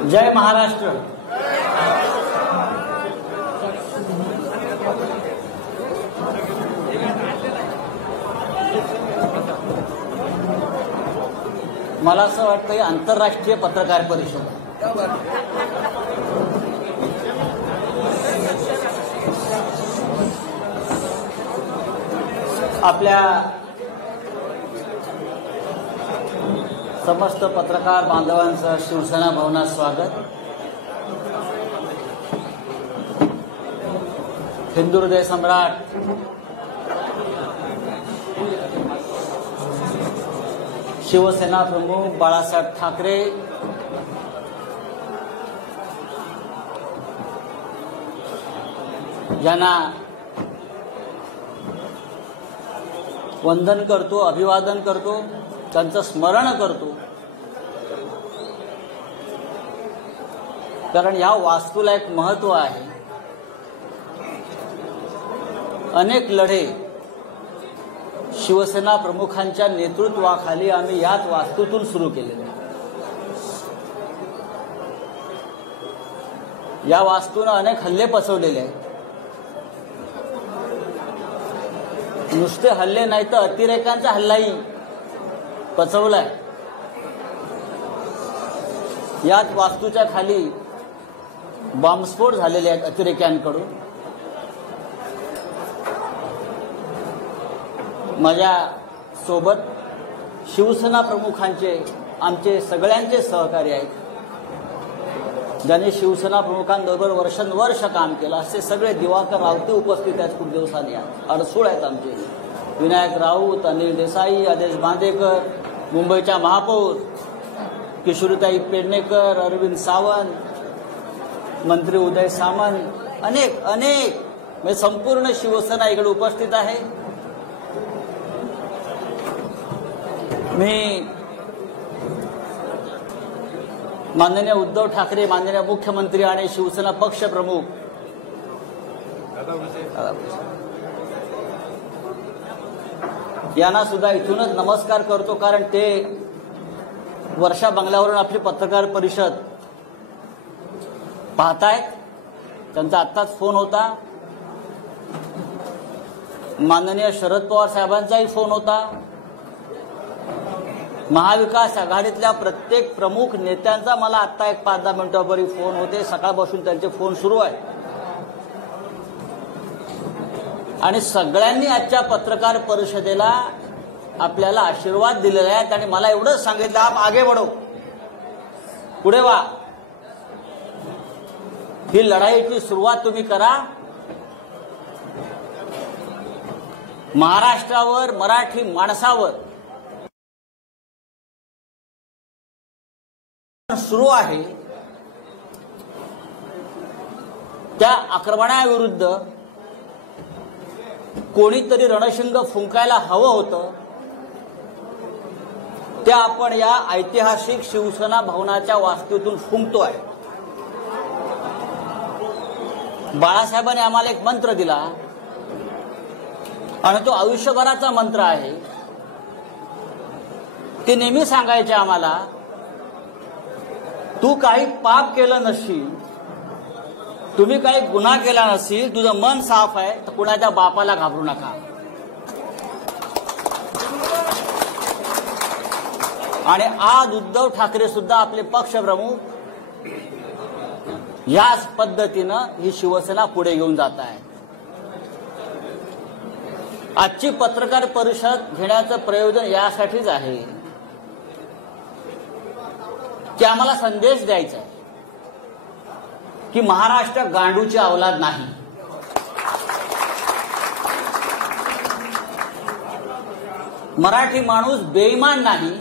जय महाराष्ट्र। मला असं वाटतं ही आंतरराष्ट्रीय पत्रकार परिषद आपल्या समस्त पत्रकार बांधवांचं शिवसेना भवनात स्वागत। हिंदू हृदय सम्राट शिवसेना प्रमुख बाळासाहेब ठाकरे यांना वंदन करतो, अभिवादन करतो, त्यांचं स्मरण करतो। कारण या वास्तूला एक महत्व आहे। अनेक लढे शिवसेना प्रमुखांच्या नेतृत्वाखाली आम्ही याच वास्तूतून सुरू केले। या वास्तूने अनेक हल्ले पचवलेले आहेत। नुसते हल्ले नाही तर अतिरेकांचा हल्लाही पचवलाय। याच वास्तूच्या खाली बॉम्बस्फोट झालेले आहेत अतिरेक्यांकडून। माझ्या सोबत शिवसेना प्रमुखांचे आमचे सगळ्यांचे सहकारी आहेत, ज्यांनी शिवसेना प्रमुखांबरोबर वर्षानुवर्ष काम केलं। असे सगळे दिवाकर रावते उपस्थित आहेत खूप दिवसांनी। अडसूळ आहेत आमचे विनायक राऊत, अनिल देसाई, आदेश बांदेकर, मुंबईच्या महापौर किशोरीताई पेडणेकर, अरविंद सावंत, मंत्री उदय सामंत, अनेक म्हणजे संपूर्ण शिवसेना इकडे उपस्थित आहे। मी माननीय उद्धव ठाकरे, माननीय मुख्यमंत्री आणि शिवसेना पक्ष प्रमुख यांना सुद्धा इथूनच नमस्कार करतो। कारण ते वर्षा बंगल्यावरून आपली पत्रकार परिषद पाहतायत। त्यांचा आत्ताच फोन होता, माननीय शरद पवार साहेबांचाही फोन होता, महाविकास आघाडीतल्या प्रत्येक प्रमुख नेत्यांचा मला आत्ता एक 5-10 मिनिटांपूर्वी फोन होते। सकाळपासून त्यांचे फोन सुरू आहेत आणि सगळ्यांनी आजच्या पत्रकार परिषदेला आपल्याला आशीर्वाद दिलेला आहे। आणि मला एवढंच सांगितलं, आप आगे बढ़ो, पुढे वा, ही लढाईची सुरुवात तुम्ही करा। महाराष्ट्रावर, मराठी माणसावर सुरू आहे त्या आक्रमणाविरुद्ध कोणीतरी रणशिंग फुंकायला हवं होतं। त्या आपण या ऐतिहासिक शिवसेना भवनाच्या वास्तूतून फुंकतोय। बाळासाहेबांनी आम्हाला एक मंत्र दिला आणि तो आयुष्यभराचा मंत्र आहे। ते नेहमी सांगायचे आम्हाला, तू काही पाप केलं नसशील, तुम्ही काही गुन्हा केला नसेल, तुझं मन साफ आहे तर कुणाच्या बापाला घाबरू नका। आणि आज उद्धव ठाकरे सुद्धा आपले पक्षप्रमुख याच पद्धतीनं ही शिवसेना पुढे घेऊन जात आहे। आजची पत्रकार परिषद घेण्याचं प्रयोजन यासाठीच आहे की आम्हाला संदेश द्यायचा आहे की महाराष्ट्र गांडूची अवलाद नाही। मराठी माणूस बेईमान नाही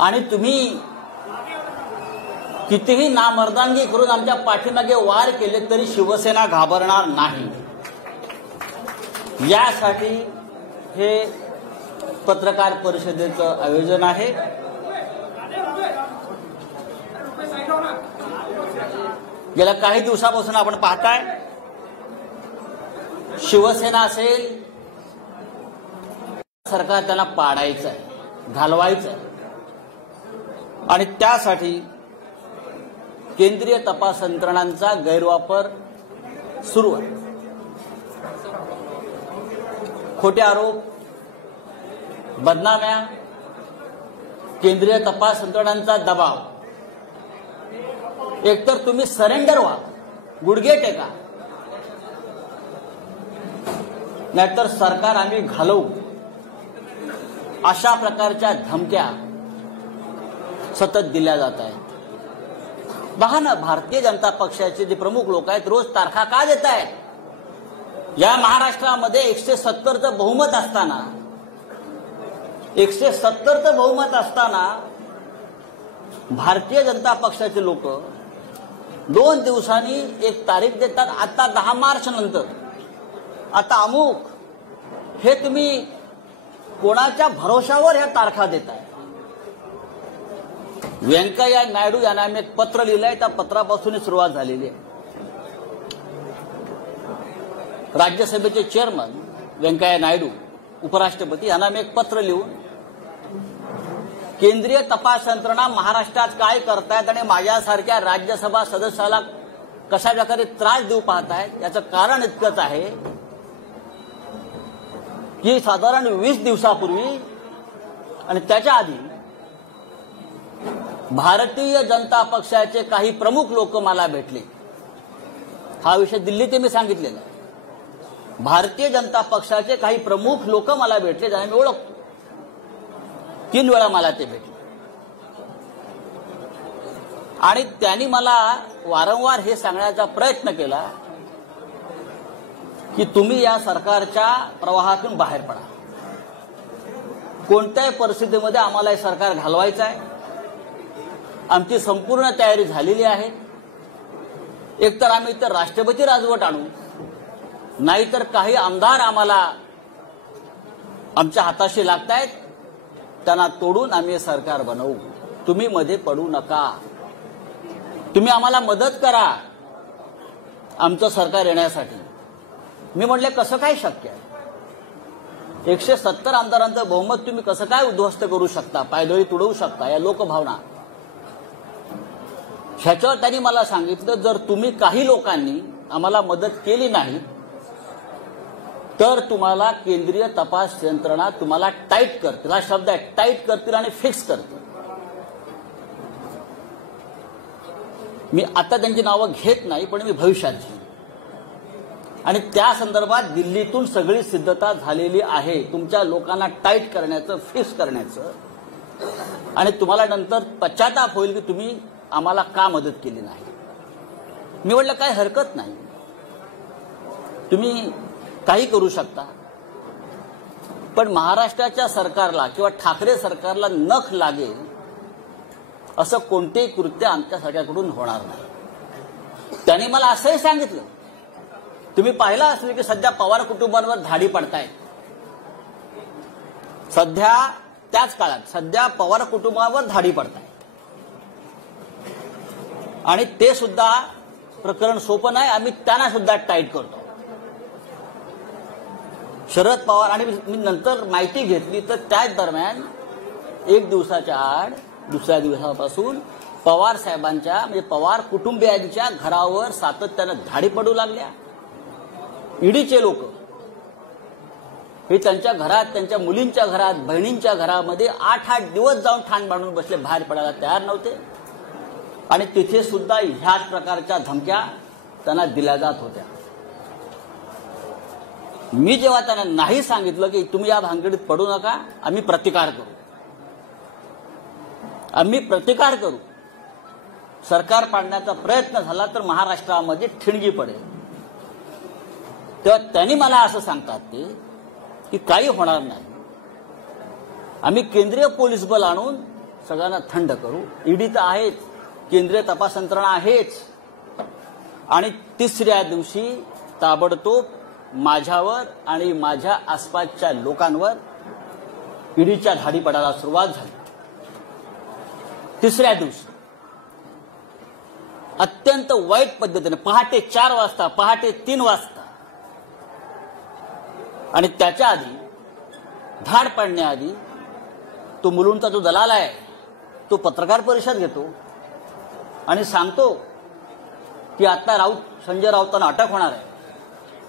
आणि तुम्ही कितीही नामर्दांगी करून आमच्या पाठीमागे वार केले तरी शिवसेना घाबरणार नाही। यासाठी हे पत्रकार परिषदेचं आयोजन आहे। गेल्या काही दिवसापासून आपण पाहताय, शिवसेना असेल, सरकार त्यांना पाडायचं आहे, घालवायचं आहे। आणि त्यासाठी केंद्रीय तपास यंत्रणांचा गैरवापर सुरू आहे. खोटे आरोप, बदनाम्या, केंद्रीय तपास यंत्रणांचा दबाव. एकतर तुम्ही सरेंडर व्हा, गुडघे टेका, नाहीतर सरकार आम्ही घालवू, अशा प्रकारच्या धमक्या सतत दिल्या जात आहेत. पहा ना, भारतीय जनता पक्षाचे जे प्रमुख लोक आहेत रोज तारखा का देत आहेत? या महाराष्ट्रामध्ये 170चं बहुमत असताना 170चं बहुमत असताना भारतीय जनता पक्षाचे लोक 2 दिवसांनी एक तारीख देतात. आता 10 मार्च नंतर, आता अमुक, हे तुम्ही कोणाच्या भरोशावर ह्या तारखा देताय? व्यंकय्या नायडू यांना आम्ही एक पत्र लिहिलंय, त्या पत्रापासून सुरुवात झालेली आहे. राज्यसभेचे चेअरमन व्यंकय्या नायडू, उपराष्ट्रपती यांना मी एक पत्र लिहून केंद्रीय तपास यंत्रणा महाराष्ट्रात काय करतायत आणि माझ्यासारख्या राज्यसभा सदस्याला कशा प्रकारे त्रास देऊ पाहतायत याचं कारण इतकंच आहे की साधारण 20 दिवसापूर्वी आणि त्याच्या आधी भारतीय जनता पक्षाचे काही प्रमुख लोक मला भेटले. हा विषय दिल्लीत मी सांगितलेला. भारतीय जनता पक्षाचे काही प्रमुख लोक मला भेटले, ज्यांना मी ओळखतो. 3 वेळा मला ते भेटले आणि त्यांनी मला वारंवार हे सांगण्याचा प्रयत्न केला की तुम्ही या सरकारच्या प्रवाहातून बाहेर पडा. कोणत्याही परिस्थितीमध्ये आम्हाला हे सरकार घालवायचं आहे. आमची संपूर्ण तयारी झालेली आहे. एकतर आम्ही इतर राष्ट्रपती राजवट आणू, नाहीतर काही आमदार आम्हाला आमच्या हाताशी लागतायत, त्यांना तोडून आम्ही हे सरकार बनवू. तुम्ही मध्ये पडू नका. तुम्ही आम्हाला मदत करा आमचं सरकार येण्यासाठी. मी म्हटले, कसं काय शक्य आहे? 170 आमदारांचं बहुमत तुम्ही कसं काय उद्ध्वस्त करू शकता, पायदळी तुडवू शकता? या लोकभावना. ह्याच्यावर त्यांनी मला सांगितलं, जर तुम्ही काही लोकांनी आम्हाला मदत केली नाही तर तुम्हाला केंद्रीय तपास यंत्रणा तुम्हाला टाईट करतील. हा शब्द आहे, टाईट करतील आणि फिक्स करतील. मी आता त्यांची नावं घेत नाही, पण मी भविष्यात घेईन. आणि त्या संदर्भात दिल्लीतून सगळी सिद्धता झालेली आहे, तुमच्या लोकांना टाईट करण्याचं, फिक्स करण्याचं. आणि तुम्हाला नंतर पश्चाताप होईल की तुम्ही आम्हाला का मदत केली नाही. मी म्हटलं, काही हरकत नाही, तुम्ही काही करू शकता, पण महाराष्ट्राच्या सरकारला किंवा ठाकरे सरकारला नख लागेल असं कोणतेही कृत्य आमच्या सरकारकडून होणार नाही. त्यांनी मला असंही सांगितलं, तुम्ही पाहिलं असेल की सध्या पवार कुटुंबांवर धाडी पडतायत. सध्या त्याच काळात सध्या पवार कुटुंबावर धाडी पडतायत आणि ते सुद्धा प्रकरण सोपं नाही. आम्ही त्यांना सुद्धा टाईट करतो. शरद पवार, आणि मी नंतर माहिती घेतली तर त्याच दरम्यान 1 दिवसाच्या आड दुसऱ्या दिवसापासून पवार साहेबांच्या म्हणजे पवार कुटुंबियांच्या घरावर सातत्यानं धाडी पडू लागल्या. ईडीचे लोक हे त्यांच्या घरात, त्यांच्या मुलींच्या घरात, बहिणींच्या घरामध्ये 8-8 दिवस जाऊन ठाण बांधून बसले, बाहेर पडायला तयार नव्हते. आणि तिथे सुद्धा ह्याच प्रकारच्या धमक्या त्यांना दिल्या जात होत्या. मी जेव्हा त्यांना नाही सांगितलं की तुम्ही या भानगडीत पडू नका, आम्ही प्रतिकार करू, आम्ही प्रतिकार करू, सरकार पाडण्याचा प्रयत्न झाला तर महाराष्ट्रामध्ये ठिणगी पडेल, तेव्हा त्यांनी मला असं सांगतात ते की काही होणार नाही, आम्ही केंद्रीय पोलीस बल आणून सगळ्यांना थंड करू. ईडी तर आहेच, केंद्रीय तपास यंत्रणा आहेच. आणि तिसऱ्या दिवशी ताबडतोब माझ्यावर आणि माझ्या आसपासच्या लोकांवर ईडीच्या धाडी पडायला सुरुवात झाली. तिसऱ्या दिवशी अत्यंत वाईट पद्धतीने पहाटे 4 वाजता, पहाटे 3 वाजता आणि त्याच्या आधी धाड पडण्याआधी तो मुलुंडचा जो दलाल आहे तो पत्रकार परिषद घेतो आणि सांगतो की आता संजय राऊतांना अटक होणार आहे,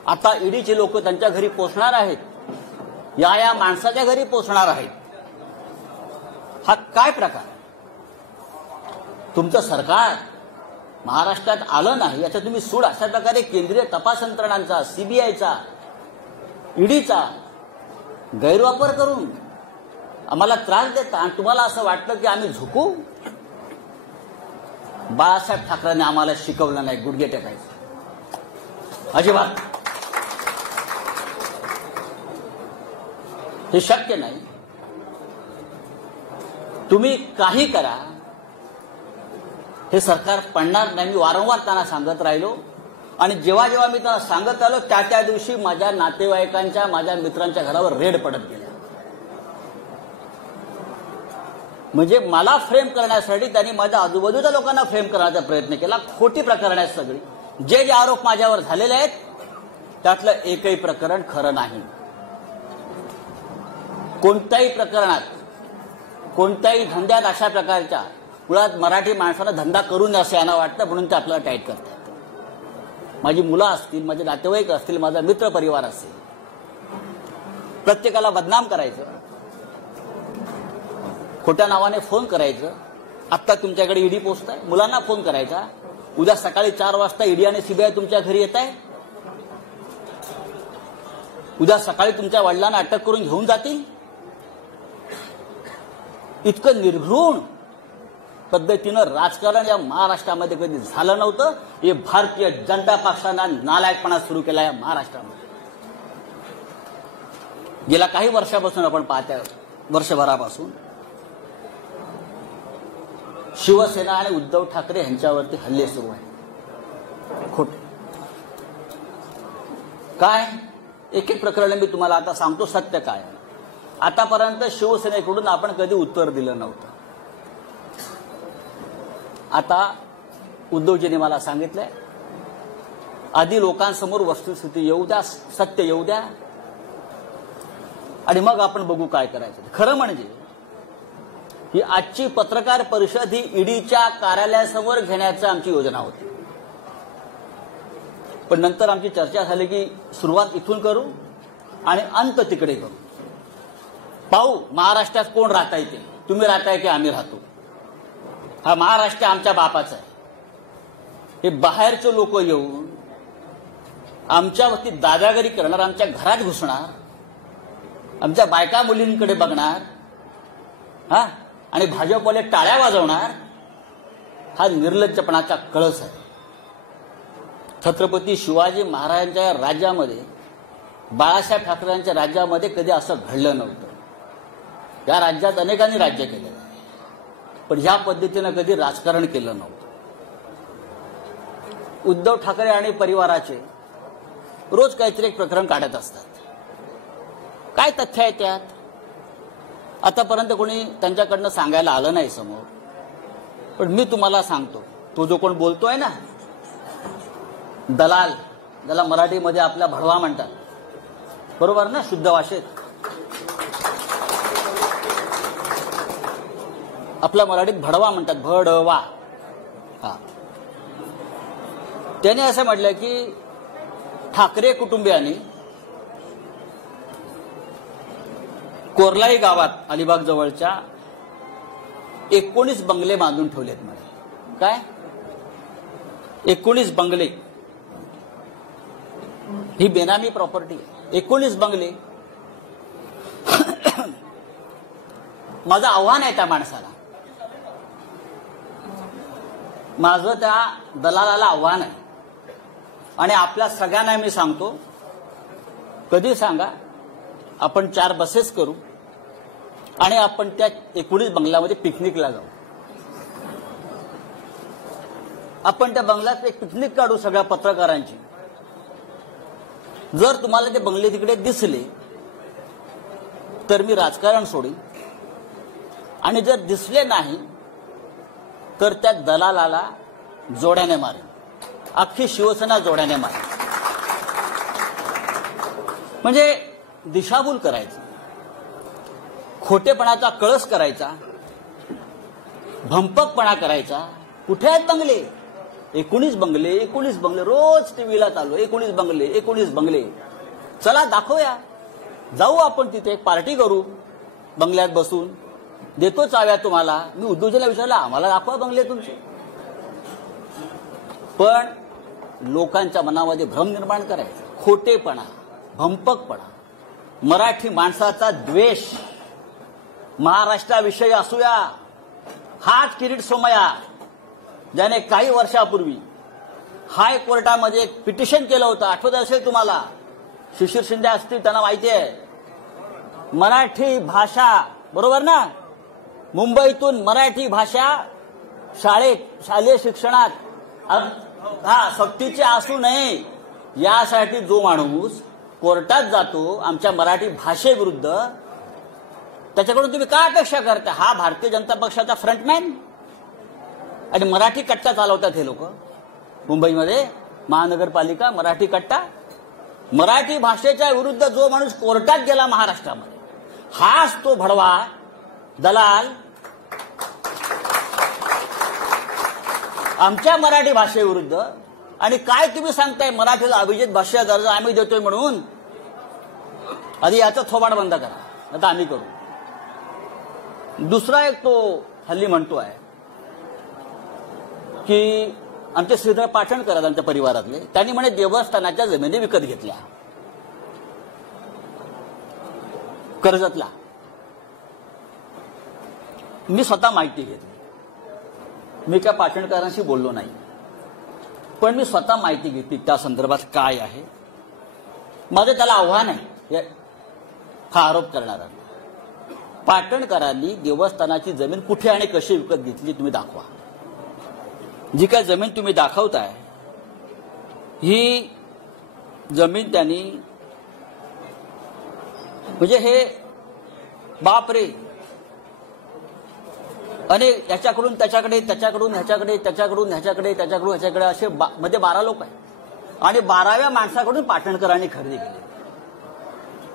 आता ईडीचे लोक त्यांच्या घरी पोहोचणार आहेत, या माणसाच्या घरी पोहोचणार आहेत. हा काय प्रकार? तुमचं सरकार महाराष्ट्रात आलं नाही याचा तुम्ही सूड अशा प्रकारे केंद्रीय तपास यंत्रणांचा, सीबीआयचा, ईडीचा गैरवापर करून आम्हाला त्रास देता आणि तुम्हाला असं वाटतं की आम्ही झुकू? बाळासाहेब ठाकरेंनी आम्हाला शिकवलं नाही गुडघे टेकायचं, अजिबात. हे शक्य नाही. तुम्ही काही करा, हे सरकार पडणार नाही. मी वारंवार त्यांना सांगत राहिलो आणि जेव्हा जेव्हा मी त्यांना सांगत आलो त्या दिवशी माझ्या नातेवाईकांच्या, माझ्या मित्रांच्या घरावर रेड पडत गेल्या. म्हणजे मला फ्रेम करण्यासाठी त्यांनी माझ्या आजूबाजूच्या लोकांना फ्रेम करण्याचा प्रयत्न केला. खोटी प्रकरण आहेत सगळी. जे जे आरोप माझ्यावर झालेले आहेत त्यातलं एकही प्रकरण खरं नाही. कोणत्याही प्रकरणात, कोणत्याही धंद्यात अशा प्रकारच्या, मुळात मराठी माणसाला धंदा करू नये असं यांना वाटतं म्हणून ते आपल्याला टाईट करतात. माझी मुलं असतील, माझे नातेवाईक असतील, माझा मित्र परिवार असेल, प्रत्येकाला बदनाम करायचं, खोट्या नावाने फोन करायचं. आत्ता तुमच्याकडे ईडी पोहोचत आहे, मुलांना फोन करायचा, उद्या सकाळी 4 वाजता ईडी आणि सीबीआय तुमच्या घरी येत आहे, उद्या सकाळी तुमच्या वडिलांना अटक करून घेऊन जातील. इतकं निर्घृण पद्धतीनं राजकारण या महाराष्ट्रामध्ये कधी झालं नव्हतं. हे भारतीय जनता पक्षानं नालायकपणा सुरू केला या महाराष्ट्रामध्ये. गेल्या काही वर्षापासून आपण पाहतोय, वर्षभरापासून शिवसेना आणि उद्धव ठाकरे यांच्यावरती हल्ले सुरू आहेत. खोटे काय? एक एक प्रकरण मी तुम्हाला आता सांगतो सत्य काय. आतापर्यंत शिवसेनेकडून आपण कधी उत्तर दिलं नव्हतं. आता उद्धवजींनी मला सांगितलंय, आधी लोकांसमोर वस्तुस्थिती येऊ द्या, सत्य येऊ द्या आणि मग आपण बघू काय करायचं. खरं म्हणजे ही आजची पत्रकार परिषद ही ईडीच्या कार्यालयासमोर घेण्याची आमची योजना होती. पण नंतर आमची चर्चा झाली की सुरुवात इथून करू आणि अंत तिकडे करू. पाहू महाराष्ट्रात कोण राहताय ते, तुम्ही राहताय की आम्ही राहतो. हा महाराष्ट्र आमच्या बापाचा आहे. हे बाहेरचे लोक येऊन आमच्यावरती दादागिरी करणार, आमच्या घरात घुसणार, आमच्या बायका मुलींकडे बघणार, हा, आणि भाजपवाले टाळ्या वाजवणार. हा निर्लज्जपणाचा कळस आहे. छत्रपती शिवाजी महाराजांच्या राज्यामध्ये, बाळासाहेब ठाकरेंच्या राज्यामध्ये कधी असं घडलं नव्हतं. या राज्यात अनेकांनी राज्य केलं, पण ह्या पद्धतीनं कधी राजकारण केलं नव्हतं. उद्धव ठाकरे आणि परिवाराचे रोज काहीतरी एक प्रकरण काढत असतात. काय तथ्य आहे त्यात? आतापर्यंत कोणी त्यांच्याकडनं सांगायला आलं नाही समोर. पण मी तुम्हाला सांगतो, तो जो कोण बोलतोय ना, दलाल, ज्याला मराठीमध्ये आपल्या भडवा म्हणतात, बरोबर ना, शुद्ध भाषेत आपल्या मराठीत भडवा म्हणतात, भडवा. हा, त्याने असं म्हटलं की ठाकरे कुटुंबियांनी कोरलाई गावात, अलिबाग जवळच्या 19 बंगले बांधून ठेवलेत म्हणे. काय? 19 बंगले. ही बेनामी प्रॉपर्टी आहे. 19 बंगले. माझं आव्हान आहे त्या माणसाला, माझं त्या दलालाला आव्हान आहे आणि आपल्या सगळ्यांना मी सांगतो, कधी सांगा, आपण 4 बसेस करू आणि आपण त्या 19 बंगल्यामध्ये पिकनिकला जाऊ. आपण त्या बंगल्यात एक पिकनिक काढू सगळ्या पत्रकारांची. जर तुम्हाला ते बंगले तिकडे दिसले तर मी राजकारण सोडीन आणि जर दिसले नाही तर त्या दलालाला जोड्याने मारेन. अख्खी शिवसेना जोड्याने मारेन. म्हणजे दिशाभूल करायची, खोटेपणाचा कळस करायचा भंपकपणा करायचा. कुठे आहेत बंगले? 19 बंगले, 19 बंगले रोज टीव्हीला चालू. 19 बंगले, 19 बंगले. चला दाखवूया, जाऊ आपण तिथे पार्टी करू, बंगल्यात बसून देतो चाव्या तुम्हाला. मी उद्योजकाला विचारलं, आम्हाला दाखवा बंगले तुमचे. पण लोकांच्या मनामध्ये भ्रम निर्माण करायचा, खोटेपणा, भंपकपणा, मराठी माणसाचा द्वेष, महाराष्ट्राविषयी असूया. हाच किरीट सोमय्या ज्याने काही वर्षापूर्वी हायकोर्टामध्ये एक पिटिशन केलं होतं, आठवत असेल तुम्हाला. शिशिर शिंदे असतील, त्यांना माहिती आहे. मराठी भाषा, बरोबर ना, मुंबईतून मराठी भाषा शालेय शिक्षणात सक्तीचे असू नये यासाठी जो माणूस कोर्टात जातो आमच्या मराठी भाषेविरुद्ध, त्याच्याकडून तुम्ही काय अपेक्षा करता? हा भारतीय जनता पक्षाचा फ्रंटमॅन आणि मराठी कट्टा चालवतात हे लोक मुंबईमध्ये. महानगरपालिका मराठी कट्टा. मराठी भाषेच्या विरुद्ध जो माणूस कोर्टात गेला महाराष्ट्रामध्ये, हाच तो भडवा दलाल आमच्या मराठी भाषेविरुद्ध. आणि काय तुम्ही सांगताय मराठीला अभिजात भाषा दर्जा आम्ही देतोय म्हणून? आधी याचं थोबाड बंद करा, आता आम्ही करू. दुसरा एक तो हल्ली म्हणतोय की आमचे श्रीधर पाटणकर आहेत आमच्या परिवारातले, त्यांनी म्हणे देवस्थानाच्या जमिनी विकत घेतल्या कर्जतला. मी स्वतः माहिती घेतली. मी काय पाटणकरांशी बोललो नाही, पण मी स्वतः माहिती घेतली त्या संदर्भात काय आहे. माझं त्याला आव्हान आहे हा आरोप करणारा. पाटणकरांनी देवस्थानाची जमीन कुठे आणि कशी विकत घेतली तुम्ही दाखवा. जी काय जमीन तुम्ही दाखवताय ही जमीन त्यांनी, म्हणजे हे बापरे, आणि याच्याकडून त्याच्याकडे, त्याच्याकडून ह्याच्याकडे, त्याच्याकडून ह्याच्याकडे, त्याच्याकडून ह्याच्याकडे, असे मध्ये 12 लोक आहेत. आणि 12व्या माणसाकडून पाटणकरांनी खरेदी केली.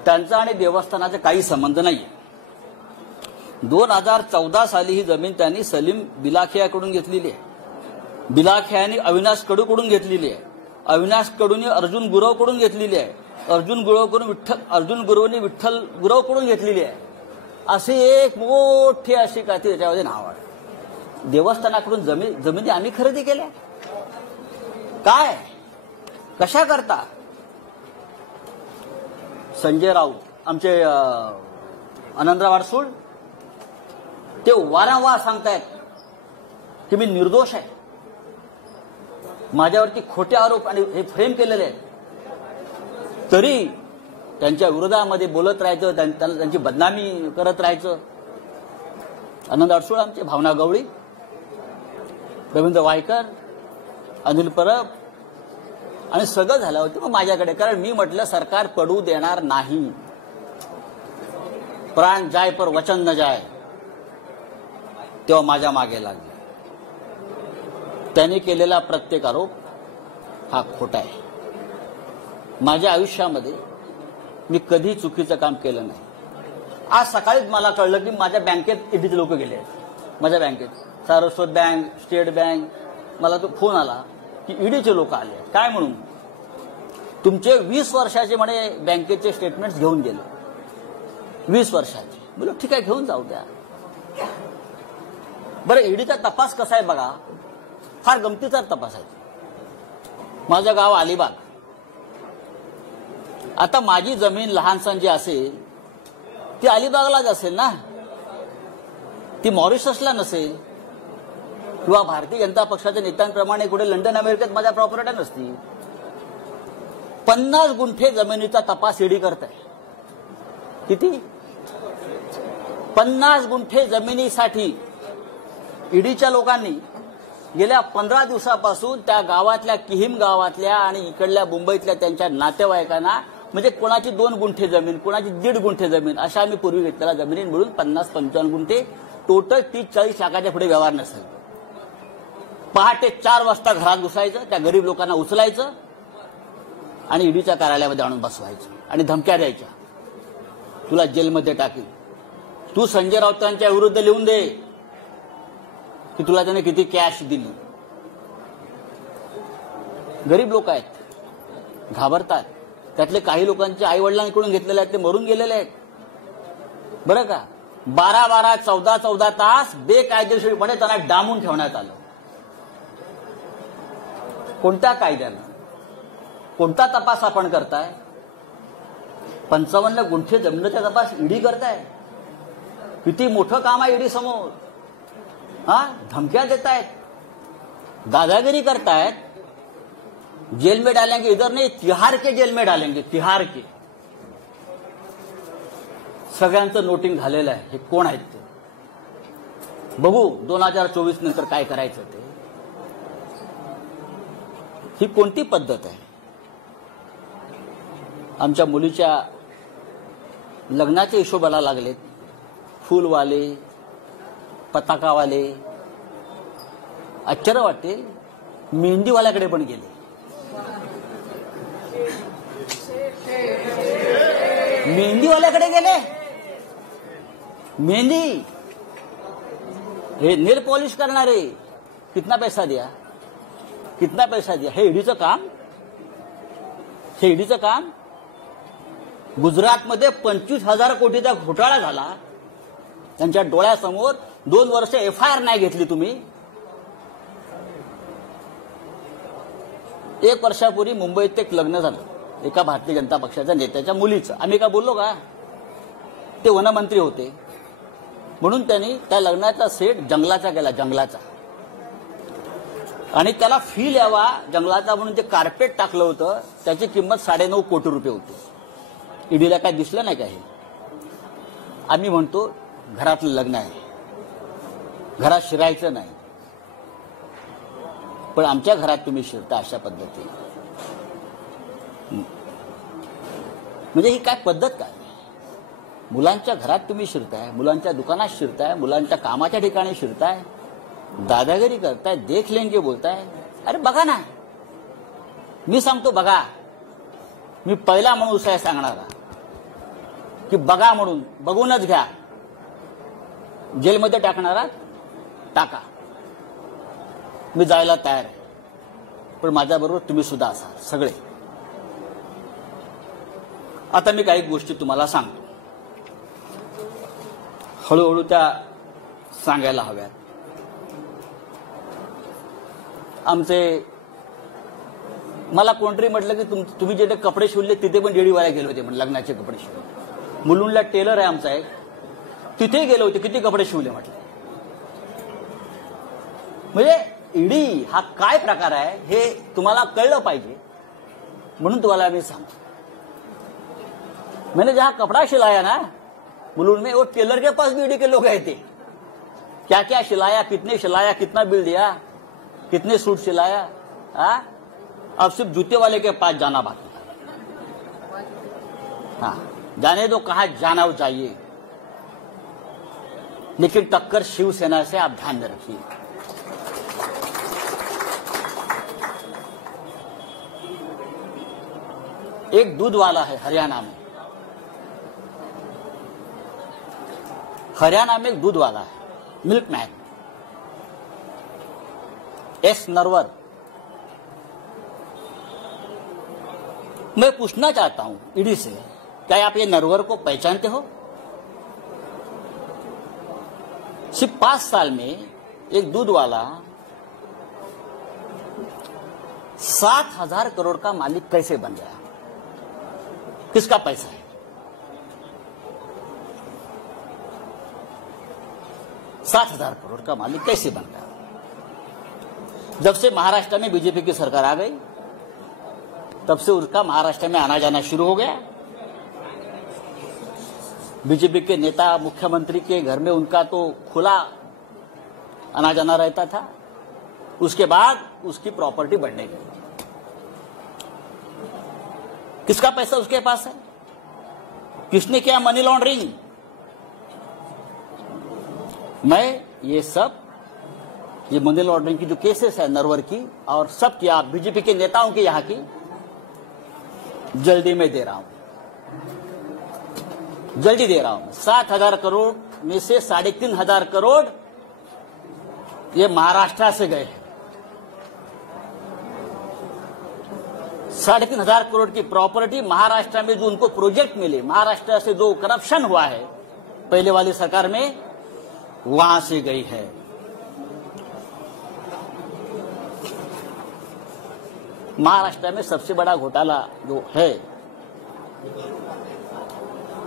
त्यांचा आणि देवस्थानाचा काही संबंध नाहीये. 2014 साली ही जमीन त्यांनी सलीम बिलाखियाकडून घेतलेली आहे. बिलाखियानी अविनाश कडूकडून घेतलेली आहे. अविनाश कडूंनी अर्जुन गुरवकडून घेतलेली आहे. अर्जुन गुरवनी विठ्ठल गुरवकडून घेतलेली आहे. अशी एक मोठी अशी काय त्याच्यामध्ये नाव आहे. देवस्थानाकडून जमिनी आम्ही खरेदी केल्या. काय, कशा करता? संजय राऊत आमचे आनंदराव अडसूळ ते वारंवार सांगतायत की मी निर्दोष आहे, माझ्यावरती खोटे आरोप आणि हे फ्रेम केलेले आहेत. तरी त्यांच्या विरोधामध्ये बोलत राहायचं, त्यांची बदनामी करत राहायचं. आनंद अडसूळ आमचे, भावना गवळी, रवींद्र वायकर, अनिल परब आणि सगळं झालं होतं मग माझ्याकडे. कारण मी म्हटलं सरकार पडू देणार नाही, प्राण जाय पर वचन न जाय. तेव्हा माझ्या मागे लागले. त्यांनी केलेला प्रत्येक आरोप हा खोटा आहे. माझ्या आयुष्यामध्ये मी कधी चुकीचं काम केलं नाही. आज सकाळीच मला कळलं की माझ्या बँकेत ईडीचे लोक गेले आहेत. माझ्या बँकेत सारस्वत बँक, स्टेट बँक, मला तो फोन आला की ईडीचे लोक आले. काय म्हणून? तुमचे 20 वर्षाचे म्हणे बँकेचे स्टेटमेंट्स घेऊन गेले. 20 वर्षाचे. बोलो ठीक आहे, घेऊन जाऊ द्या. बरं, ईडीचा तपास कसा आहे बघा, फार गमतीचा तपास आहे. माझं गाव अलिबाग. आता माझी जमीन लहानसण जी असेल ती अलिबागलाच असेल ना, ती मॉरिशसला नसेल किंवा भारतीय जनता पक्षाच्या नेत्यांप्रमाणे कुठे लंडन अमेरिकेत माझ्या प्रॉपर्ट्या नसतील. 50 गुंठे जमिनीचा तपास ईडी करत आहे. किती? 50 गुंठे जमिनीसाठी ईडीच्या लोकांनी गेल्या 15 दिवसापासून त्या गावातल्या, किहीम गावातल्या आणि इकडल्या मुंबईतल्या त्यांच्या नातेवाईकांना, म्हणजे कोणाची 2 गुंठे जमीन, कोणाची 1.5 गुंठे जमीन, अशा आम्ही पूर्वी घेतलेल्या जमिनी मिळून 50-55 गुंठे, टोटल 30-40 लाखाच्या पुढे व्यवहार नसेल. पहाटे 4 वाजता घरात घुसायचं, त्या गरीब लोकांना उचलायचं आणि ईडीच्या कार्यालयामध्ये आणून बसवायचं आणि धमक्या द्यायच्या, तुला जेलमध्ये टाकील, तू संजय राऊतांच्या विरुद्ध लिहून दे, की तुला त्याने किती कॅश दिली. गरीब लोक आहेत, घाबरतात. त्यातले काही लोकांचे आई वडिलांकडून घेतलेले आहेत, ते मरून गेलेले आहेत बरं का. 12-12, 14-14 तास बेकायदेशीरपणे त्यांना डांबून ठेवण्यात आलं. कोणत्या कायद्यानं, कोणता तपास आपण करताय? 55 गुंठे जमिनीचा तपास ईडी करताय. किती मोठं काम आहे ईडी समोर. धमक्या देतायत, दादागिरी करतायत. जेल में डालेंगे, इधर नहीं तिहार के जेल में डालेंगे, तिहार के. सगळ्यांचं नोटिंग झालेलं आहे. हे कोण आहेत ते बघू 2024 नंतर काय करायचं ते. ही कोणती पद्धत आहे? आमच्या मुलीच्या लग्नाच्या हिशोबाला लागलेत फुलवाले, पताकावाले. आश्चर्य वाटेल, मेहंदीवाल्याकडे पण गेले. मेहंदीवाल्याकडे गेले. मेहंदी हे नेल पॉलिश करणारे. कितना पैसा दिया, कितना पैसा दिया? हे ईडीचं काम, हे ईडीचं काम. गुजरातमध्ये 25,000 कोटीचा घोटाळा झाला त्यांच्या डोळ्यासमोर. 2 वर्ष FIR नाही घेतली तुम्ही. 1 वर्षापूर्वी मुंबईत एक लग्न झालं एका भारतीय जनता पक्षाच्या नेत्याच्या मुलीचं. आम्ही का बोललो का? ते वनमंत्री होते म्हणून त्यांनी त्या लग्नाचा सेट जंगलाचा केला, जंगलाचा. आणि त्याला फील यावा जंगलाचा म्हणून ते कार्पेट टाकलं होतं. त्याची किंमत 9.5 कोटी रुपये होती. ईडीला काय दिसलं नाही का? हे आम्ही म्हणतो घरातलं लग्न आहे, घरात शिरायचं नाही. पण आमच्या घरात तुम्ही शिरता अशा पद्धतीने. म्हणजे ही काय पद्धत काय? मुलांच्या घरात तुम्ही शिरताय, मुलांच्या दुकानात शिरताय, मुलांच्या कामाच्या ठिकाणी शिरताय, दादागिरी करताय, देख लेंगे बोलताय. अरे बघा ना, मी सांगतो बघा. मी पहिला माणूस आहे सांगणारा की बघा म्हणून. बघूनच घ्या. जेलमध्ये टाकणारा टाका, मी जायला तयार आहे. पण माझ्याबरोबर तुम्ही सुद्धा असाल सगळे. आता मी काही गोष्टी तुम्हाला सांगतो, हळूहळू त्या सांगायला हव्यात. मला कोणतरी म्हटलं की तुम्ही जिथे कपडे शिवले तिथे पण डेडीवाला गेले होते म्हणजे लग्नाचे कपडे शिवले. मुलुंडला टेलर आहे आमचा एक, तिथे गेले होते, किती कपडे शिवले म्हटलं. म्हणजे ईडी हा काय प्रकार आहे हे तुम्हाला कळलं पाहिजे म्हणून तुम्हाला मी सांगतो. मैंने जहां कपड़ा सिलाया ना मुलुंड में, वो टेलर के पास भी ईडी के लोग आए थे. क्या क्या सिलाया, कितने सिलाया, कितना बिल दिया, कितने सूट सिलाया. अब सिर्फ जूते वाले के पास जाना बाकी है. हाँ, जाने दो कहां जाना चाहिए, लेकिन टक्कर शिवसेना से आप ध्यान में रखिए. एक दूध वाला है हरियाणा में, हरियाणा में एक दूध वाला है, मिल्कमैन, एस नरवर. मैं पूछना चाहता हूं ईडी से, क्या आप ये नरवर को पहचानते हो? सिर्फ 5 साल में एक दूध वाला 7,000 करोड़ का मालिक कैसे बन गया? किसका पैसा है? 7,000 करोड़ का मालिक कैसे बन गया? जब से महाराष्ट्र में बीजेपी की सरकार आ गई तब से उसका महाराष्ट्र में आना जाना शुरू हो गया. बीजेपी के नेता मुख्यमंत्री के घर में उनका तो खुला आना जाना रहता था. उसके बाद उसकी प्रॉपर्टी बढ़ने लगी. किसका पैसा उसके पास है? किसने किया मनी लॉन्ड्रिंग? ये मनी लॉन्ड्रिंग की जो केसेस है नरवर की और सब की, आप बीजेपी के नेताओं की यहां की जल्दी में दे रहा हूं, जल्दी दे रहा हूं. 7,000 करोड़ में से 3,500 करोड़ ये महाराष्ट्र से गए हैं। 3,500 करोड़ की प्रॉपर्टी महाराष्ट्र में जो उनको प्रोजेक्ट मिले, महाराष्ट्र से जो करप्शन हुआ है पहले वाली सरकार में, वहां से गई है। महाराष्ट्र में सबसे बड़ा घोटाला जो है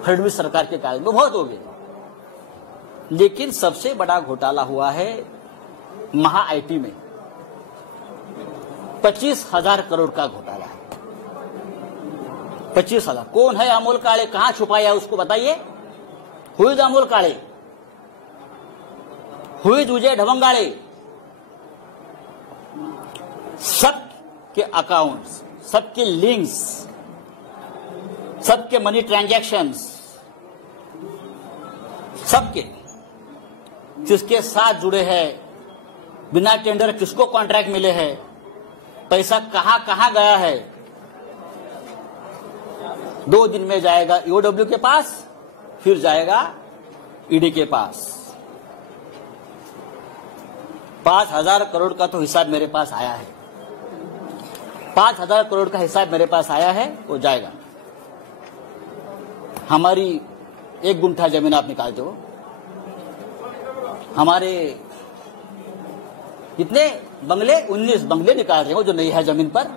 फडणवीस सरकार के काल में बहुत हो गए, लेकिन सबसे बड़ा घोटाला हुआ है महा आईटी में। 25,000 करोड़ का घोटाला है। 25,000। कौन है अमोल काळे? कहां छुपाया उसको बताइए। Who is Amol Kale? Who is Vijay Dhawangale? सबके अकाउंट्स, सबके लिंक्स, सबके मनी ट्रांजैक्शंस, सबके किसके साथ जुड़े हैं, बिना टेंडर किसको कॉन्ट्रैक्ट मिले हैं, पैसा कहां कहां गया है। 2 दिन में जाएगा ईओडब्ल्यू के पास, फिर जाएगा ईडी के पास। 5,000 करोड़ का तो हिसाब मेरे पास आया है। 5,000 करोड़ का हिसाब मेरे पास आया है, वो जाएगा। हमारी 1 गुंठा जमीन आप निकालते हो, हमारे कितने बंगले, 19 बंगले निकाल रहे हो जो नहीं है जमीन पर।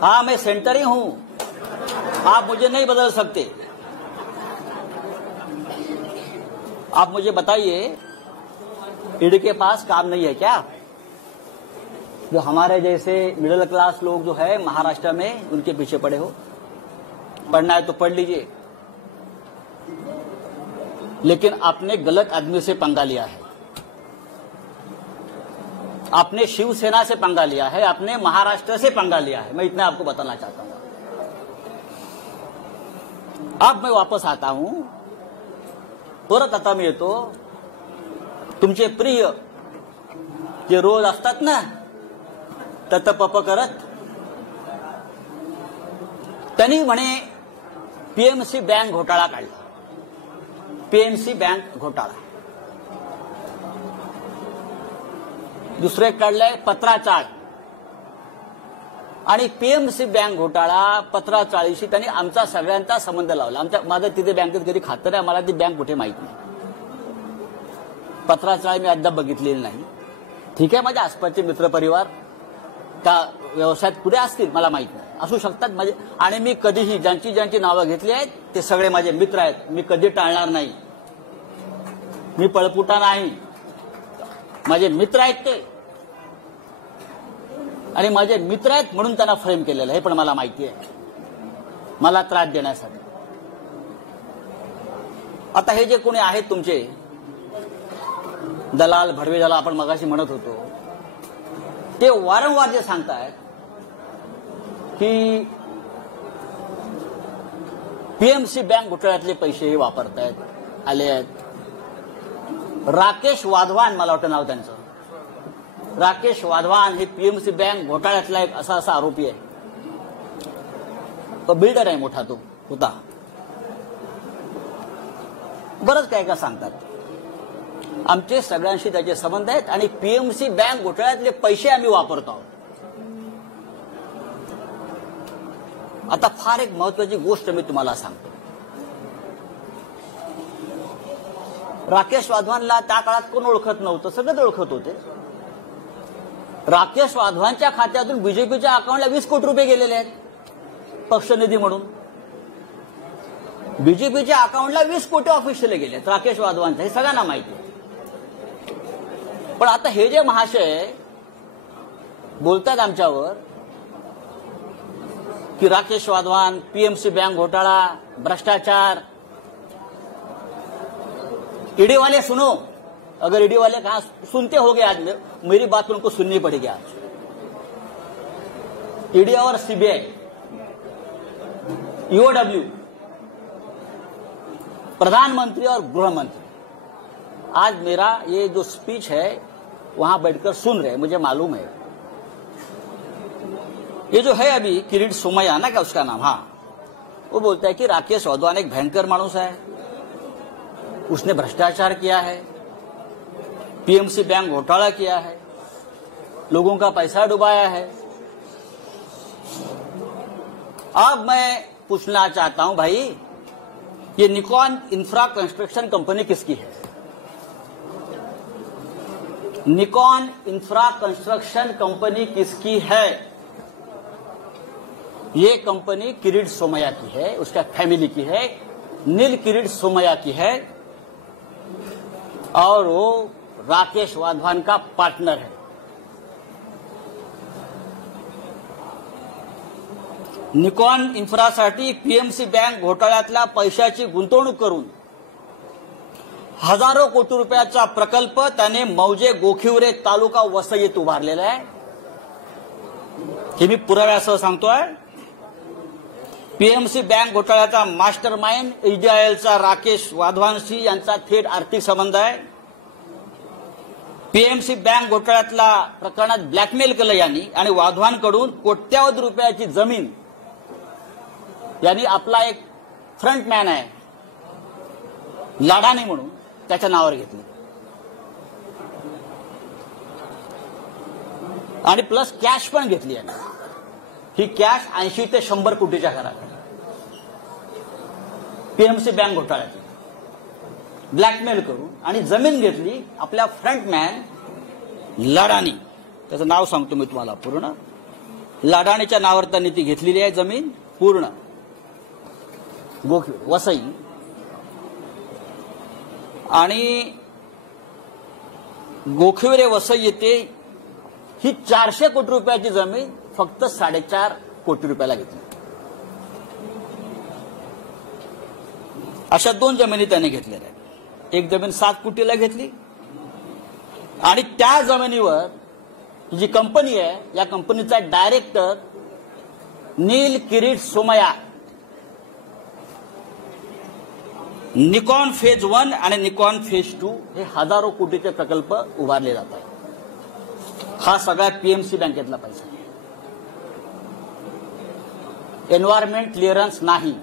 हाँ, मैं सेंटर ही हूं, आप मुझे नहीं बदल सकते। आप मुझे बताइए, ईडी के पास काम नहीं है क्या? जो हमारे जैसे मिडिल क्लास लोग जो है महाराष्ट्र में, उनके पीछे पड़े हो। पढ़ना है तो पढ़ लीजिए, लेकिन आपने गलत आदमी से पंगा लिया है। आपने शिवसेना से पंगा लिया है, आपने महाराष्ट्र से पंगा लिया है। मैं इतना आपको बताना चाहता हूं। अब मैं वापस आता हूं, परत आता मी येतो। तुमचे प्रिय जे रोज असतात ना तत पप करत, त्यांनी म्हणे पीएमसी बँक घोटाळा काढला। पीएमसी बँक घोटाळा, दुसरे काढलंय पत्राचाळ। आणि पीएमसी बँक घोटाळा, पत्राचाळीशी त्यांनी आमचा सगळ्यांचा संबंध लावला। माझं तिथे बँकेत कधी खातं नाही, मला ती बँक कुठे माहित नाही। पत्राचाळ मी अद्याप बघितलेली नाही। ठीक आहे, माझ्या आसपासचे मित्रपरिवार त्या व्यवसायात कुठे असतील मला माहित नाही, असू शकतात माझे। आणि मी कधीही ज्यांची नावं घेतली आहेत ते सगळे माझे मित्र आहेत, मी कधी टाळणार नाही। मी पळपुटा नाही, माझे मित्र आहेत ते, आणि माझे मित्र आहेत म्हणून त्यांना फ्रेम केलेलं आहे, पण मला माहिती आहे, मला त्रास देण्यासाठी। आता हे जे कोणी आहेत तुमचे दलाल, भडवे ज्याला आपण मगाशी म्हणत होतो, ते वारंवार जे सांगतायत की पीएमसी बँक घोटाळ्यातले पैसे हे वापरतायत, आले आहेत। राकेश वाधवान, मला वाटतं नाव त्यांचं, राकेश वाधवान हे पीएमसी बँक घोटाळ्यातला एक असा आरोपी आहे। तो बिल्डर आहे मोठा, तो होता। बरंच काय काय सांगतात। आमचे सगळ्यांशी त्याचे संबंध आहेत आणि पीएमसी बँक घोटाळ्यातले पैसे आम्ही वापरतो आहोत। आता फार एक महत्वाची गोष्ट मी तुम्हाला सांगतो। राकेश वाधवानला त्या काळात कोण ओळखत नव्हतं, सगळेच ओळखत होते। राकेश वाधवानच्या खात्यातून बीजेपीच्या अकाउंटला 20 कोटी रुपये गेलेले आहेत पक्षनिधी म्हणून। बीजेपीच्या अकाउंटला 20 कोटी ऑफिशियली गेले आहेत राकेश वाधवानचं, हे सगळ्यांना माहिती आहे। पण आता हे जे महाशय बोलतात आमच्यावर कि राकेश वाधवान, पीएमसी बैंक घोटाला, भ्रष्टाचार, ईडी वाले सुनो, अगर ईडी वाले कहा सुनते होगे आज मेरी बात उनको सुननी पड़ेगी आज। ईडी और सीबीआई, ईओडब्ल्यू, प्रधानमंत्री और गृह मंत्री आज मेरा ये जो स्पीच है वहां बैठकर सुन रहे, मुझे मालूम है। ये जो है अभी किरीट सोमैया ना, क्या उसका नाम, हाँ, वो बोलता है कि राकेश वाधवान एक भयंकर माणूस है, उसने भ्रष्टाचार किया है, पीएमसी बैंक घोटाला किया है, लोगों का पैसा डुबाया है। अब मैं पूछना चाहता हूं भाई, ये निकॉन इंफ्रा कंस्ट्रक्शन कंपनी किसकी है? निकॉन इंफ्रा कंस्ट्रक्शन कंपनी किसकी है? ये कंपनी किरीट सोमैया की है, उसका फैमिली की है, नील किरीट सोमैया की है, और वो राकेश वाधवान का पार्टनर है। निकॉन इन्फ्रासाठी पीएमसी बँक घोटाळ्यातल्या पैशाची गुंतवणूक करून हजारो कोटी रुपयाचा प्रकल्प त्याने मौजे गोखिवरे तालुका वसईत उभारलेला आहे। हे मी पुराव्यासह सांगतोय। पीएमसी बँक घोटाळ्याचा मास्टर माइंड एचडीआयएलचा राकेश वाधवानशी यांचा थेट आर्थिक संबंध आहे। पीएमसी बँक घोटाळ्यातल्या प्रकरणात ब्लॅकमेल केलं यांनी आणि वाधवानकडून कोट्यावधी रुपयाची जमीन यांनी आपला एक फ्रंटमॅन आहे लाडानी म्हणून त्याच्या नावावर घेतली आणि प्लस कॅश पण घेतली आहे। ही कॅश 80 ते 100 कोटीच्या घरात पीएमसी बँक घोटाळ्यात ब्लॅकमेल करून आणि जमीन घेतली आपल्या फ्रंटमॅन लाडानी, त्याचं नाव सांगतो मी तुम्हाला पूर्ण। लाडानीच्या नावावर त्यांनी ती घेतलेली आहे जमीन पूर्ण गोखिवरे वसई, आणि गोखिवरे वसई येथे ही 400 कोटी रुपयाची जमीन फक्त 4.5 कोटी रुपयाला घेतली। अशा 2 जमिनी त्याने घेतलेल्या आहेत। एक जमीन 7 कोटीला घेतली आणि त्या जमिनीवर जी कंपनी आहे या कंपनीचा डायरेक्टर नील किरीट सोमैया निकॉन फेज 1 आणि निकॉन फेज 2 हे हजारो कोटीचे प्रकल्प उभारले जातात। हा सगळा पीएमसी बँकेतला पैसा। एन्व्हायरमेंट क्लिअरन्स नाही,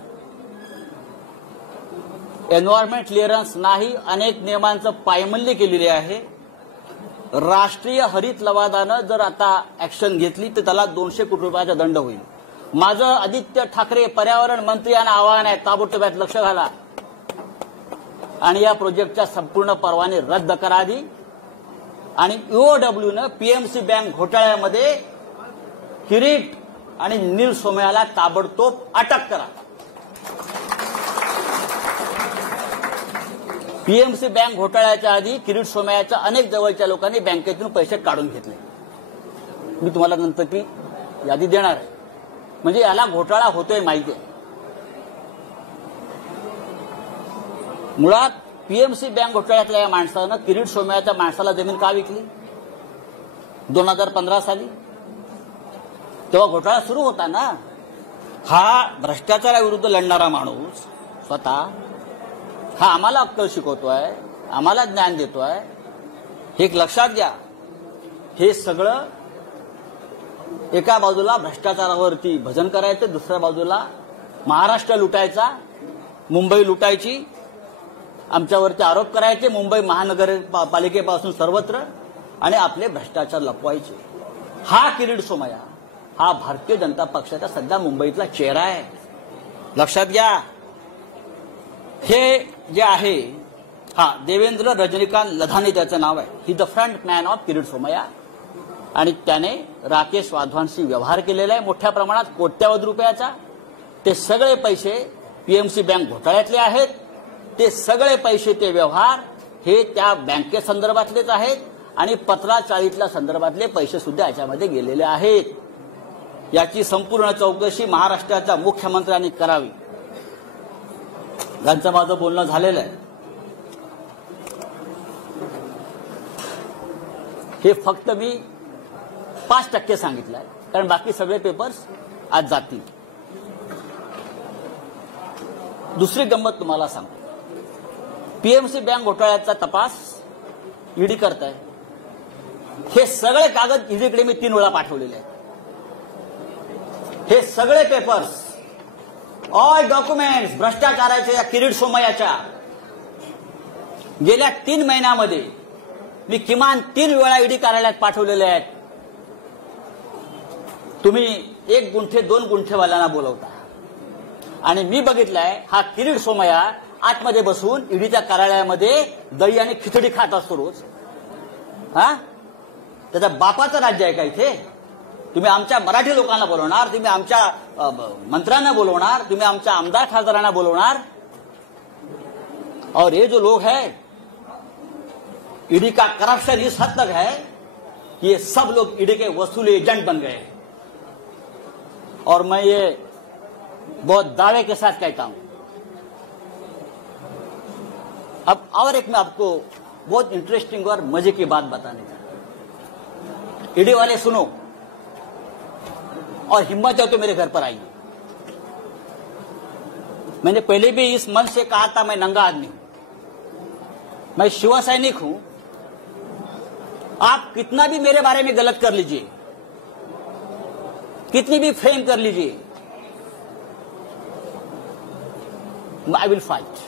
एन्व्हायरमेंट क्लिअरन्स नाही, अनेक नियमांचं पायमल्ली केलेली आहे। राष्ट्रीय हरित लवादानं जर आता ऍक्शन घेतली तर त्याला 200 कोटी रुपयाचा दंड होईल। माझं आदित्य ठाकरे पर्यावरण मंत्री यांना आवाहन आहे, ताबडतोब यात लक्ष घाला आणि या प्रोजेक्टच्या संपूर्ण परवाने रद्द करा आधी, आणि ईओडब्ल्यूनं पीएमसी बँक घोटाळ्यामध्ये किरीट आणि नील सोमैयाला ताबडतोब अटक करा। पीएमसी बँक घोटाळ्याच्या आधी किरीट सोमैयाच्या अनेक जवळच्या लोकांनी बँकेतून पैसे काढून घेतले। मी तुम्हाला नंतर ती यादी देणार आहे, म्हणजे याला घोटाळा होतोय माहिती आहे। मुळात पीएमसी बँक घोटाळ्यातल्या या माणसानं किरीट सोमैयाच्या माणसाला जमीन का विकली? 2015 साली तेव्हा घोटाळा सुरू होता ना। हा भ्रष्टाचाराविरुद्ध लढणारा माणूस स्वतः हा आम्हाला अक्कल शिकवतोय, आम्हाला ज्ञान देतोय, हे एक लक्षात घ्या। हे सगळं एका बाजूला भ्रष्टाचारावरती भजन करायचं, दुसऱ्या बाजूला महाराष्ट्र लुटायचा, मुंबई लुटायची, आमच्यावरती आरोप करायचे मुंबई महानगरपालिकेपासून सर्वत्र, आणि आपले भ्रष्टाचार लपवायचे। हा किरीट सोमैया हा भारतीय जनता पक्षाचा सध्या मुंबईतला चेहरा आहे, लक्षात घ्या। हे जे आहे हा देवेंद्र रजनीकांत लधानी त्याचं नाव आहे। He the front man of Kirit Somaiya, आणि त्याने राकेश वाधवानशी व्यवहार केलेला आहे मोठ्या प्रमाणात, कोट्यावधी रुपयाचा। ते सगळे पैसे पीएमसी बँक घोटाळ्यातले आहेत, ते सगळे पैसे ते व्यवहार हे त्या बँकेसंदर्भातलेच आहेत, आणि पत्राचाळीतल्या संदर्भातले पैसे सुद्धा याच्यामध्ये गेलेले आहेत। याची संपूर्ण चौकशी महाराष्ट्राच्या मुख्यमंत्र्यांनी करावी, यांचं माझं बोलणं झालेलं आहे। हे फक्त मी 5% सांगितलंय, कारण बाकी सगळे पेपर्स आज जातील। दुसरी गंमत तुम्हाला सांगतो, पीएमसी बँक घोटाळ्याचा तपास ईडी करत आहे। हे सगळे कागद ईडीकडे मी 3 वेळा पाठवलेले आहेत। हे सगळे पेपर्स, ऑल डॉक्युमेंट्स भ्रष्टाचाराच्या या किरीट सोमैयाच्या गेल्या 3 महिन्यामध्ये मी किमान 3 वेळा ईडी कार्यालयात पाठवलेले आहेत. तुम्ही 1 गुंठे 2 गुंठेवाल्यांना बोलवता आणि मी बघितलंय हा किरीट सोमय्या आतमध्ये बसून ईडीच्या कार्यालयामध्ये दही आणि खिचडी खात असतो रोज. हा, त्याच्या बापाचं राज्य आहे का इथे? तुम्ही आमच्या मराठी लोकांना बोलवणार, तुम्ही आमच्या मंत्र्यांना बोलवणार, तुम्ही आमच्या आमदार खासदारांना बोलवणार. और ये जो लोग हैं, ईडी का करप्शन इस हद तक है कि ये सब लोग ईडी के वसूली एजेंट बन गए. और मैं ये बहुत दावे के साथ कहता हूं. अब और एक मैं आपको बहुत इंटरेस्टिंग और मजे की बात बताने का. ईडी वाले सुनो और हिम्मत है तो मेरे घर पर आइए. मैंने पहले भी इस मंच से कहा था मैं नंगा आदमी हूं, मैं शिव सैनिक हूं. आप कितना भी मेरे बारे में गलत कर लीजिए, कितनी भी फ्रेम कर लीजिए, आई विल फाइट.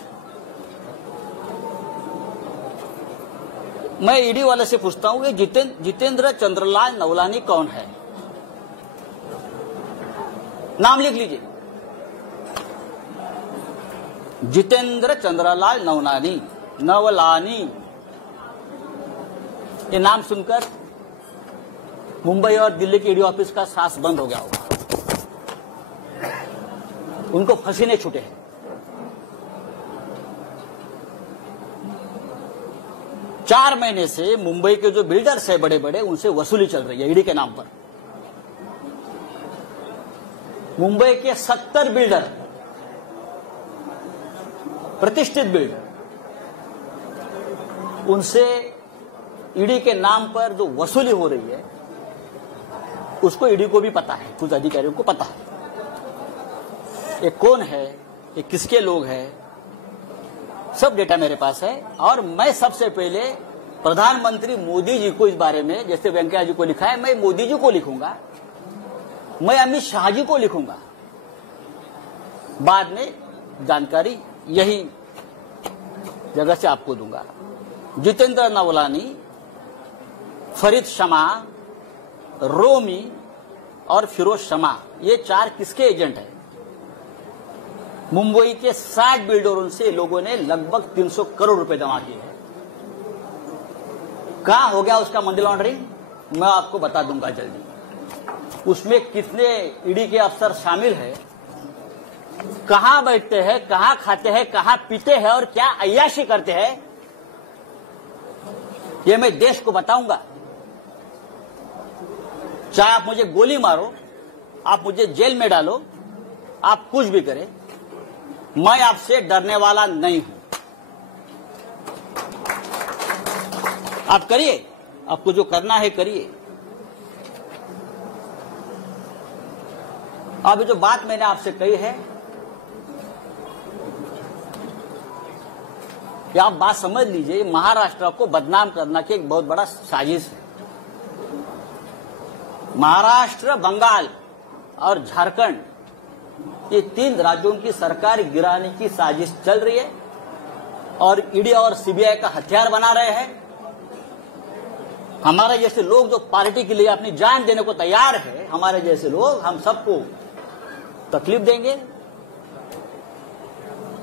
मैं ईडी वाले से पूछता हूं ये जितेंद्र चंद्रलाल नवलानी कौन है? नाम लिख लीजिए, जितेंद्र चंद्रलाल नवलानी. ये नाम सुनकर मुंबई और दिल्ली के ईडी ऑफिस का सांस बंद हो गया होगा. उनको पसीने छूटे हैं. चार महीने से मुंबई के जो बिल्डर्स है बड़े बड़े, उनसे वसूली चल रही है ईडी के नाम पर. मुंबई के 70 बिल्डर, प्रतिष्ठित बिल्डर, उनसे ईडी के नाम पर जो वसूली हो रही है उसको ईडी को भी पता है, कुछ अधिकारियों को पता है. ये कौन है, ये किसके लोग हैं, सब डेटा मेरे पास है. और मैं सबसे पहले प्रधानमंत्री मोदी जी को इस बारे में, जैसे वेंकैया जी को लिखा है, मैं मोदी जी को लिखूंगा, मैं अमित शाह जी को लिखूंगा. बाद में जानकारी यही जगह से आपको दूंगा. जितेंद्र नवलानी, फरीद शमा, रोमी और फिरोज शमा, ये 4 किसके एजेंट हैं? मुंबई के 60 बिल्डरों से लोगों ने लगभग 300 करोड़ रुपए जमा किए हैं. कहां हो गया उसका मनी लॉन्ड्रिंग, मैं आपको बता दूंगा जल्दी. उसमें कितने ईडी के अफसर शामिल हैं, कहां बैठते हैं, कहां खाते हैं, कहां पीते हैं और क्या अय्याशी करते हैं, ये मैं देश को बताऊंगा. चाहे आप मुझे गोली मारो, आप मुझे जेल में डालो, आप कुछ भी करें, मैं आपसे डरने वाला नहीं हूं. आप करिए, आपको जो करना है करिए. अभी जो बात मैंने आपसे कही है, कि आप बात समझ लीजिए, महाराष्ट्र को बदनाम करना की एक बहुत बड़ा साजिश है. महाराष्ट्र, बंगाल और झारखंड, ये 3 राज्यों की सरकार गिराने की साजिश चल रही है और ईडी और सीबीआई का हथियार बना रहे हैं. हमारे जैसे लोग जो पार्टी के लिए अपनी जान देने को तैयार है, हमारे जैसे लोग, हम सबको तकलीफ देंगे,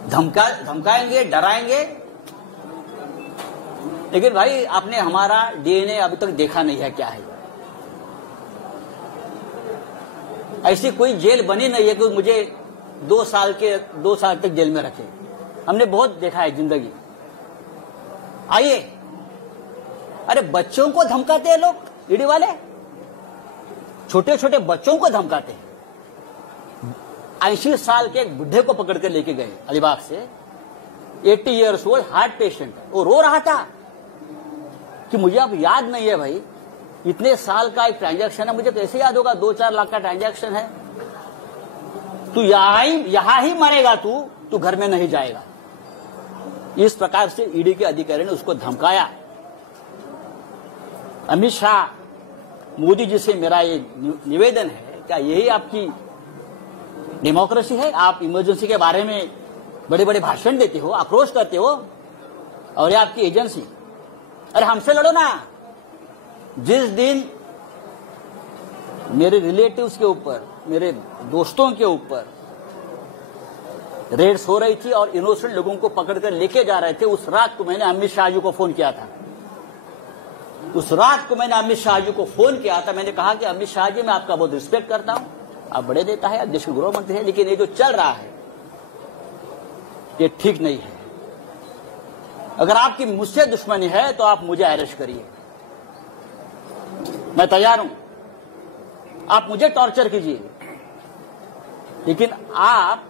धमकाएंगे, डराएंगे. लेकिन भाई आपने हमारा डीएनए अभी तक देखा नहीं है क्या है. ऐसी कोई जेल बनी नहीं है कि मुझे 2 साल तक जेल में रखे. हमने बहुत देखा है जिंदगी. आइए, अरे बच्चों को धमकाते हैं लोग, ईडी वाले छोटे छोटे बच्चों को धमकाते हैं. 80 साल के एक बुढ़े को पकड़ कर लेके गए अलीबाग से, 80 ईयर्स ओल्ड हार्ट पेशेंट. वो रो रहा था कि मुझे अब याद नहीं है भाई, इतने साल का एक ट्रांजैक्शन है, मुझे कैसे याद होगा, 2-4 लाख का ट्रांजैक्शन है. तू यहां ही मरेगा, तू घर में नहीं जाएगा. इस प्रकार से ईडी के अधिकारी ने उसको धमकाया. अमित शाह, मोदी जी से मेरा ये निवेदन है, क्या यही आपकी डेमोक्रेसी है? आप इमरजेंसी के बारे में बड़े बड़े भाषण देते हो, आक्रोश करते हो, और ये आपकी एजेंसी। अरे हमसे लड़ो ना। जिस दिन मेरे रिलेटिव्स के ऊपर, मेरे दोस्तों के ऊपर रेड्स हो रही थी और इनोसेंट लोगों को पकड़कर लेके जा रहे थे, उस रात को मैंने अमित शाह जी को फोन किया था। उस रात को मैंने अमित शाह जी को फोन किया था। मैंने कहा कि अमित शाह जी, मैं आपका बहुत रिस्पेक्ट करता हूं, आप बड़े नेता है, आप देश के गृह मंत्री है, लेकिन ये जो चल रहा है ये ठीक नहीं है। अगर आपकी मुझसे दुश्मनी है तो आप मुझे अरेस्ट करिए, मैं तैयार हूं। आप मुझे टॉर्चर कीजिए, लेकिन आप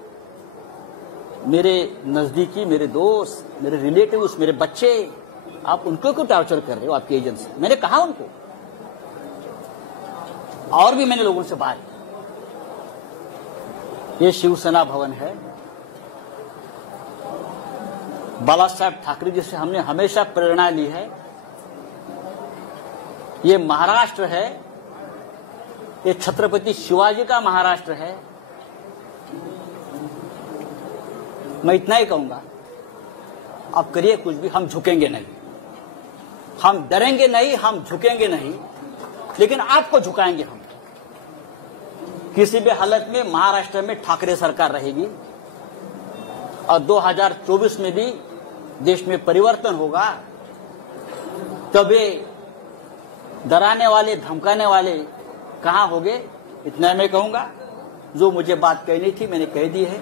मेरे नजदीकी, मेरे दोस्त, मेरे रिलेटिव्स, मेरे बच्चे, आप उनको क्यों टॉर्चर कर रहे हो आपकी एजेंसी? मैंने कहा उनको। और भी मैंने लोगों से बात की। ये शिवसेना भवन है, बाला साहब ठाकरे जी से हमने हमेशा प्रेरणा ली है। ये महाराष्ट्र है, ये छत्रपति शिवाजी का महाराष्ट्र है। मैं इतना ही कहूंगा, आप करिए कुछ भी, हम झुकेंगे नहीं, हम डरेंगे नहीं, हम झुकेंगे नहीं, लेकिन आपको झुकाएंगे हम। किसी भी हालत में महाराष्ट्र में ठाकरे सरकार रहेगी और 2024 में भी देश में परिवर्तन होगा। तभी डराने वाले, धमकाने वाले कहां होंगे, इतना मैं कहूंगा। जो मुझे बात कहनी थी मैंने कह दी है।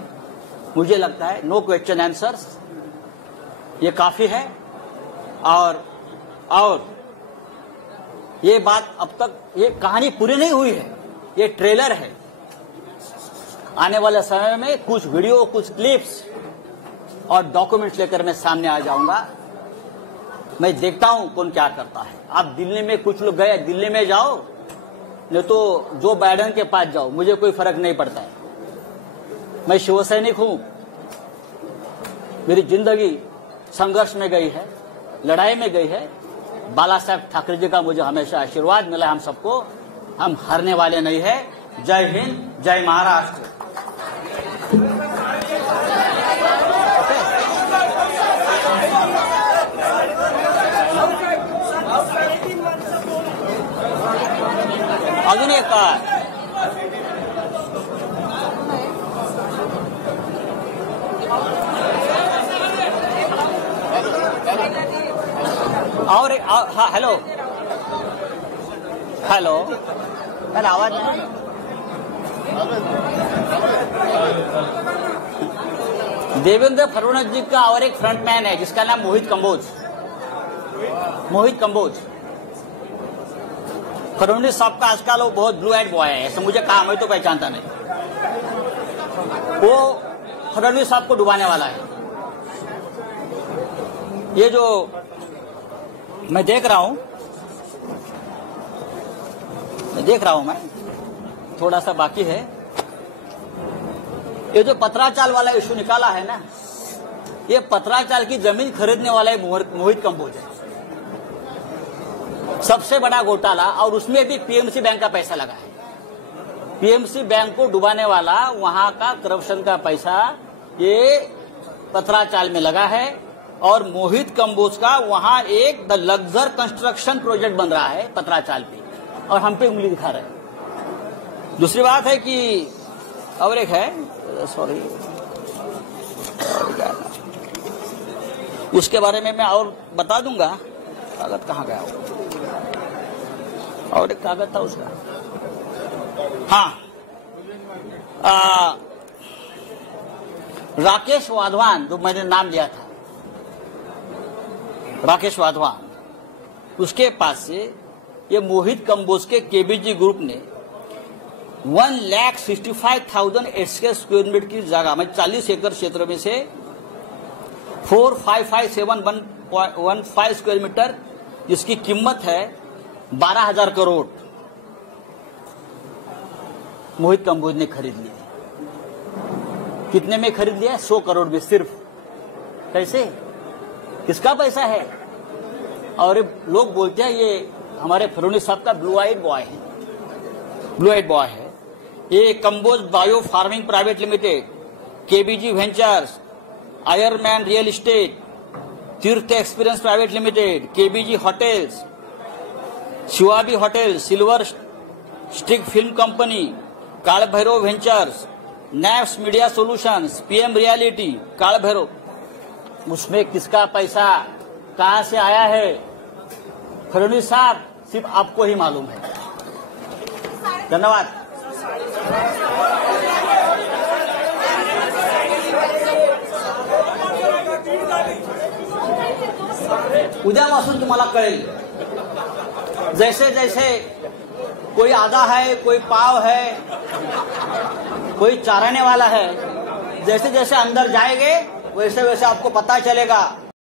मुझे लगता है नो क्वेश्चन आंसर्स, ये काफी है। और ये बात अब तक, ये कहानी पूरी नहीं हुई है, ये ट्रेलर है। आने वाले समय में कुछ वीडियो, कुछ क्लिप्स और डॉक्यूमेंट्स लेकर मैं सामने आ जाऊंगा। मैं देखता हूं कौन क्या करता है। आप दिल्ली में, कुछ लोग गए, दिल्ली में जाओ, नहीं तो जो बाइडेन के पास जाओ, मुझे कोई फर्क नहीं पड़ता है। मैं शिवसैनिक हूं, मेरी जिंदगी संघर्ष में गई है, लड़ाई में गई है। बाला साहब ठाकरे जी का मुझे हमेशा आशीर्वाद मिला है हम सबको। हम हारने वाले नहीं है। जय हिंद, जय महाराष्ट्र। अजून एक और हाँ, हेलो हेलो, मैंने आवाज नहीं। देवेंद्र फडणवीस जी का और एक फ्रंटमैन है जिसका नाम मोहित कंबोज। मोहित कंबोज, फडणवीस साहब का आजकल वो बहुत ब्लू आइड बॉय है, ऐसे मुझे कहा, मैं तो पहचानता नहीं। वो फडणवीस साहब को डुबाने वाला है। ये जो मैं देख रहा हूं मैं, थोड़ा सा बाकी है। ये जो पत्राचाल वाला इशू निकाला है ना, ये पत्राचाल की जमीन खरीदने वाला मोहित कंबोज है। सबसे बड़ा घोटाला, और उसमें भी पीएमसी बैंक का पैसा लगा है। पीएमसी बैंक को डुबाने वाला, वहां का करप्शन का पैसा ये पत्राचाल में लगा है। और मोहित कंबोज का वहां एक द लग्जर कंस्ट्रक्शन प्रोजेक्ट बन रहा है पत्राचाल पे, और हम पे उंगली दिखा रहे हैं। दूसरी बात है कि और एक है, सॉरी, उसके बारे में मैं और बता दूंगा। कागज कहाँ गया हो? और एक कागज था उसका, हाँ, राकेश वाधवान, जो मैंने नाम लिया था, राकेश वाधवान, उसके पास से ये मोहित कंबोज के केबीजी ग्रुप ने 1,65,000 स्क्वायर मीटर की जगह में 40 एकड़ क्षेत्र में से 4557115 स्क्वायर मीटर, जिसकी कीमत है 12,000 करोड़, मोहित कंबोज ने खरीद लिया। कितने में खरीद लिया? 100 करोड़ में सिर्फ। कैसे? किसका पैसा है? और लोग बोलते हैं ये हमारे फडणवीस साहब का ब्लू आइड बॉय है, ब्लू आइड बॉय है। ये Kamboj bio farming private limited, KBG ventures, आयरमैन real estate, Tirth experience private limited, KBG hotels, शिवाबी hotel, silver stick film company, Kaal Bhairav ventures, Naps media solutions, PM reality, Kaal Bhairav, उसमें किसका पैसा कहां से आया है फडणवीस साहब सिर्फ आपको ही मालूम है। धन्यवाद। उद्यापासून तुम्हाला कळेल, जैसे जैसे कोई आधा है, कोई पाव है, कोई चाराने वाला है, जैसे जैसे अंदर जाएंगे वैसे वैसे आपको पता चलेगा